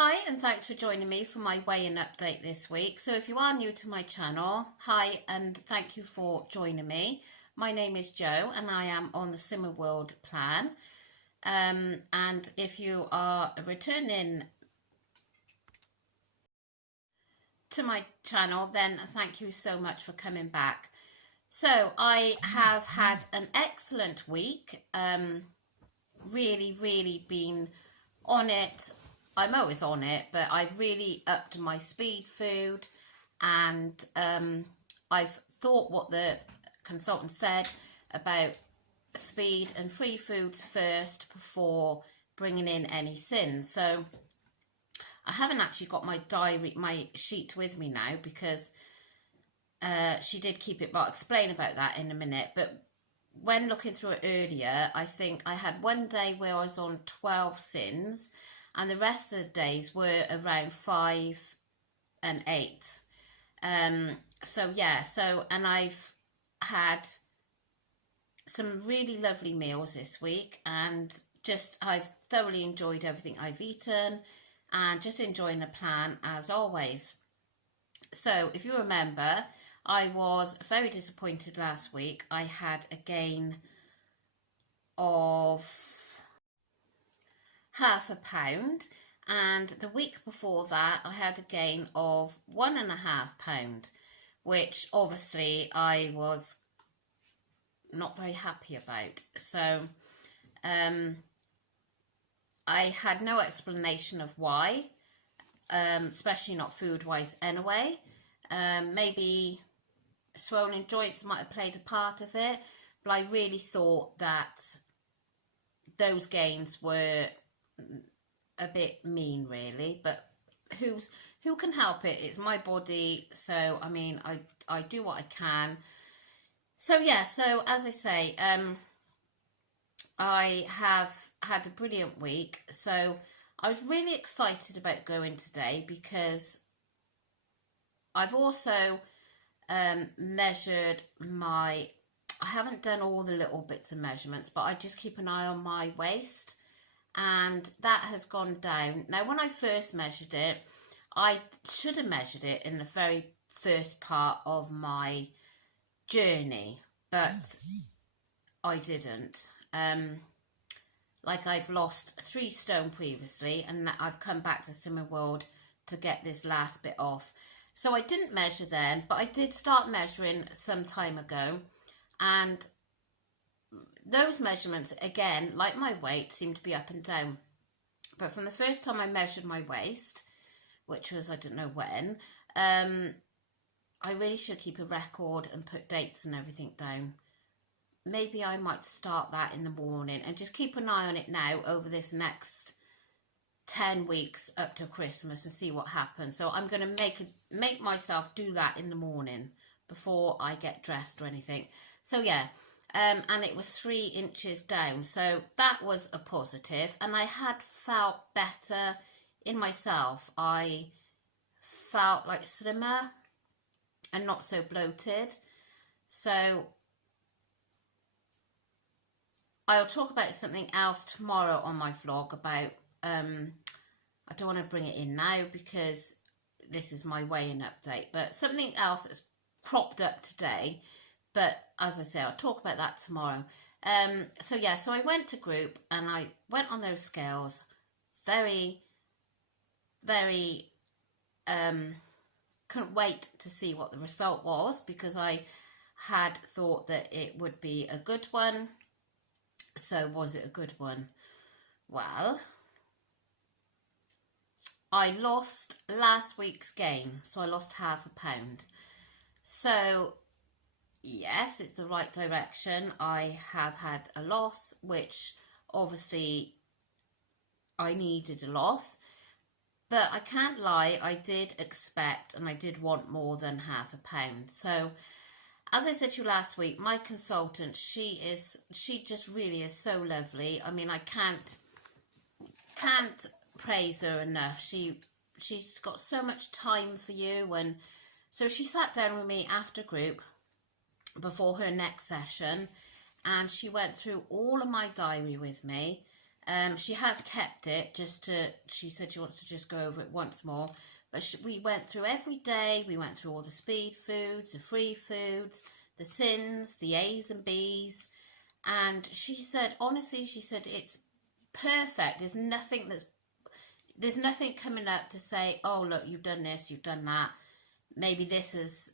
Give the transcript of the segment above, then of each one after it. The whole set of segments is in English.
Hi, and thanks for joining me for my weigh-in update this week. So if you are new to my channel, hi and thank you for joining me. My name is Jo and I am on the Slimming World plan. And if you are returning to my channel, then thank you so much for coming back. So I have had an excellent week. Really been on it. I'm always on it, but I've really upped my speed food, and I've thought what the consultant said about speed and free foods first before bringing in any sins. So I haven't actually got my sheet with me now because she did keep it, but I'll explain about that in a minute. But when looking through it earlier, I think I had one day where I was on 12 sins, and the rest of the days were around 5 and 8. And I've had some really lovely meals this week, and I've thoroughly enjoyed everything I've eaten and just enjoying the plan as always. So if you remember, I was very disappointed last week. I had a gain of half a pound, and the week before that I had a gain of 1.5 pound, which obviously I was not very happy about. So I had no explanation of why, especially not food wise anyway. Maybe swollen joints might have played a part of it, but I really thought that those gains were a bit mean, really. But who can help it? It's my body, so I mean, I do what I can. So yeah, so as I say, I have had a brilliant week. So I was really excited about going today because I've also measured I haven't done all the little bits of measurements, but I just keep an eye on my waist, and that has gone down. Now, when I first measured it, I should have measured it in the very first part of my journey, but I didn't. Like, I've lost 3 stone previously, and I've come back to Slimming World to get this last bit off. So I didn't measure then, but I did start measuring some time ago, and those measurements, again, like my weight, seem to be up and down. But from the first time I measured my waist, which was I don't know when, I really should keep a record and put dates and everything down. Maybe I might start that in the morning and just keep an eye on it now over this next 10 weeks up to Christmas and see what happens. So I'm going to make myself do that in the morning before I get dressed or anything. So yeah, and it was 3 inches down, so that was a positive, and I had felt better in myself. I felt like slimmer and not so bloated. So I'll talk about something else tomorrow on my vlog about, I don't want to bring it in now because this is my weigh-in update, but something else that's cropped up today. But as I say, I'll talk about that tomorrow. So yeah, so I went to group and I went on those scales. Very couldn't wait to see what the result was, because I had thought that it would be a good one. So was it a good one? Well, I lost last week's gain, so I lost half a pound. So yes, it's the right direction. I have had a loss, which obviously I needed a loss, but I can't lie, I did expect and I did want more than half a pound. So as I said to you last week, my consultant, she just really is so lovely. I mean, I can't praise her enough. She's got so much time for you, and so she sat down with me after group before her next session, and she went through all of my diary with me, She has kept it she said she wants to just go over it once more. But we went through every day. We went through all the speed foods, the free foods, the sins, the A's and B's. And she said, honestly, she said, it's perfect. There's nothing coming up to say, oh, look, you've done this, you've done that. Maybe this has,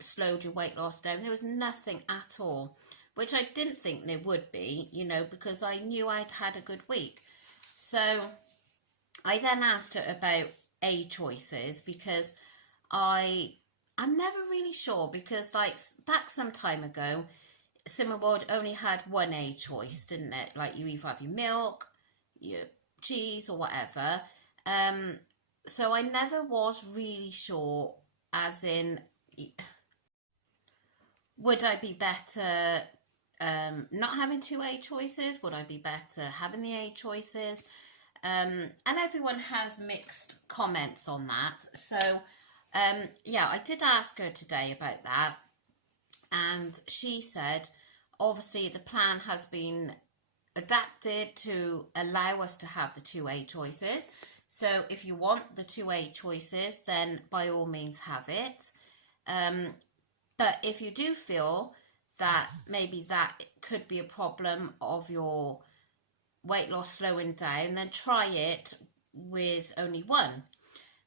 slowed your weight loss down. There was nothing at all, which I didn't think there would be, because I knew I'd had a good week. So I then asked her about A choices, because I'm never really sure, because like back some time ago, Simmerwood only had one A choice, didn't it? Like you either have your milk, your cheese or whatever. So I never was really sure, as in, would I be better not having two A choices? Would I be better having the A choices? And everyone has mixed comments on that. So, yeah, I did ask her today about that. And she said, obviously, the plan has been adapted to allow us to have the 2A choices. So if you want the 2A choices, then by all means have it. But if you do feel that maybe that could be a problem of your weight loss slowing down, then try it with only one.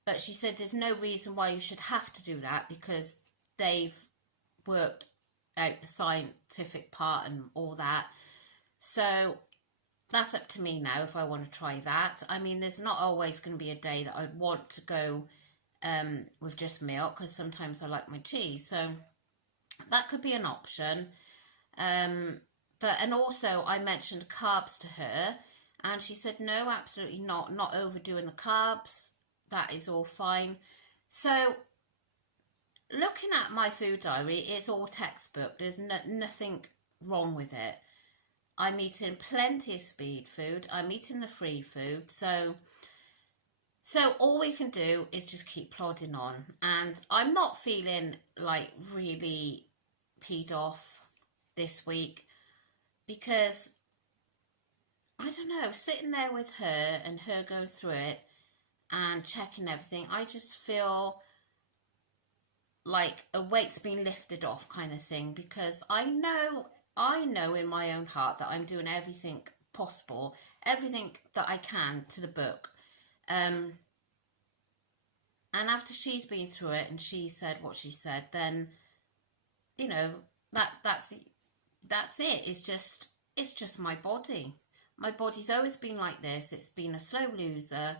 But she said there's no reason why you should have to do that, because they've worked out the scientific part and all that. So that's up to me now if I want to try that. I mean, there's not always going to be a day that I'd want to go with just milk, because sometimes I like my cheese. So that could be an option. And also I mentioned carbs to her, and she said, no, absolutely not overdoing the carbs. That is all fine. So looking at my food diary, it's all textbook. There's nothing wrong with it. I'm eating plenty of speed food. I'm eating the free food. So all we can do is just keep plodding on. And I'm not feeling like really peed off this week, because I don't know, sitting there with her and her going through it and checking everything, I just feel like a weight's been lifted off kind of thing, because I know in my own heart that I'm doing everything possible, everything that I can to the book. And after she's been through it and she said what she said, then that's it. It's just my body. My body's always been like this. It's been a slow loser.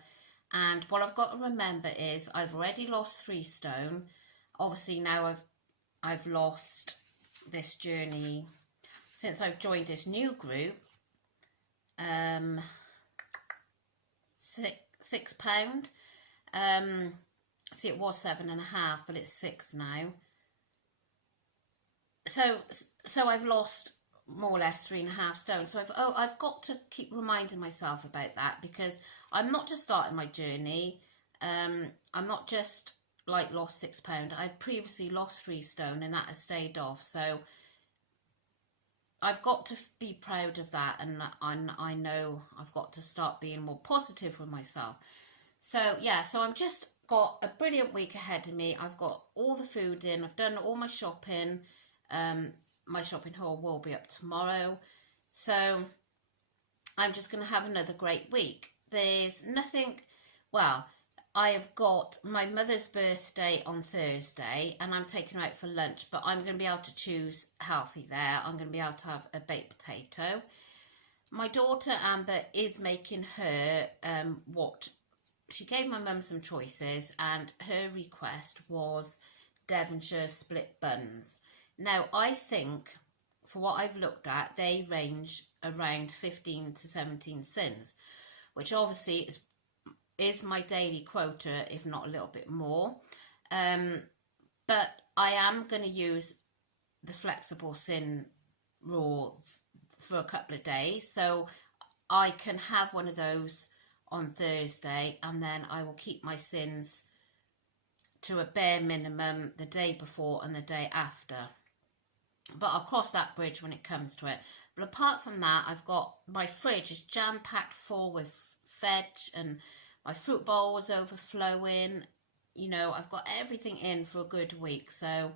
And what I've got to remember is I've already lost 3 stone. Obviously now I've lost this journey since I've joined this new group. 6 pound. See, it was 7.5, but it's 6 now. So I've lost more or less 3.5 stone. So I've got to keep reminding myself about that, because I'm not just starting my journey. I'm not just like lost 6 pound. I've previously lost 3 stone, and that has stayed off. So I've got to be proud of that, and I know I've got to start being more positive with myself. So yeah, so I've just got a brilliant week ahead of me. I've got all the food in. I've done all my shopping. My shopping haul will be up tomorrow. So I'm just going to have another great week. There's nothing, well, I have got my mother's birthday on Thursday, and I'm taking her out for lunch, but I'm going to be able to choose healthy there. I'm going to be able to have a baked potato. My daughter Amber is making her she gave my mum some choices, and her request was Devonshire split buns. Now, I think, for what I've looked at, they range around 15 to 17 cents, which obviously is my daily quota, if not a little bit more. But I am going to use the flexible sin raw for a couple of days, so I can have one of those on Thursday, and then I will keep my sins to a bare minimum the day before and the day after. but I'll cross that bridge when it comes to it. But apart from that, I've got my fridge is jam-packed full with veg, and my fruit bowl was overflowing. You know, I've got everything in for a good week, so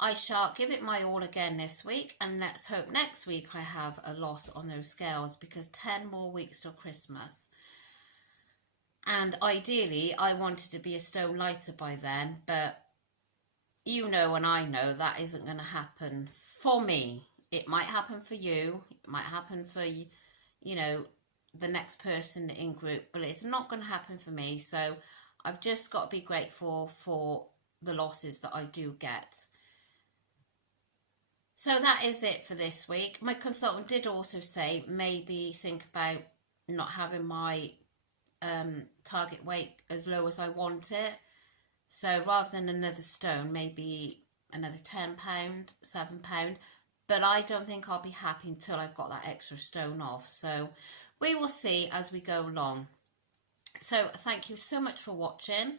I shall give it my all again this week, and let's hope next week I have a loss on those scales, because 10 more weeks till Christmas. And ideally, I wanted to be a stone lighter by then, but you know and I know that isn't going to happen for me. It might happen for you, it might happen for, you know, the next person in group, but it's not going to happen for me. So I've just got to be grateful for the losses that I do get. So that is it for this week. My consultant did also say maybe think about not having my target weight as low as I want it. So rather than another stone, maybe another £10, £7. But I don't think I'll be happy until I've got that extra stone off. So we will see as we go along. So thank you so much for watching,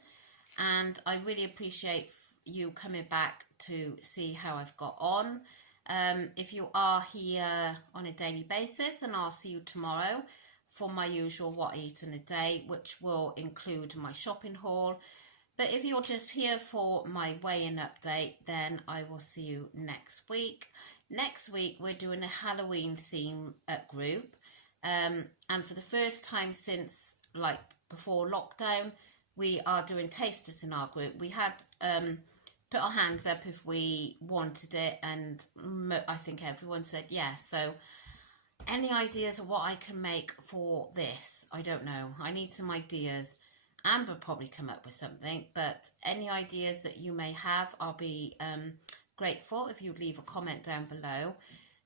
and I really appreciate you coming back to see how I've got on. If you are here on a daily basis, and I'll see you tomorrow for my usual what I eat in a day, which will include my shopping haul. But if you're just here for my weigh-in update, then I will see you next week. Next week we're doing a Halloween theme group, and for the first time since like before lockdown, we are doing tasters in our group. We had put our hands up if we wanted it, and I think everyone said yes. So any ideas of what I can make for this? I don't know. I need some ideas. Amber probably come up with something, but any ideas that you may have, I'll be grateful if you leave a comment down below.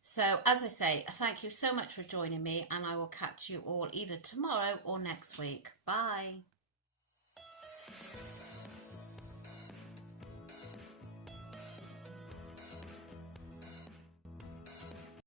So as I say, thank you so much for joining me, and I will catch you all either tomorrow or next week. Bye.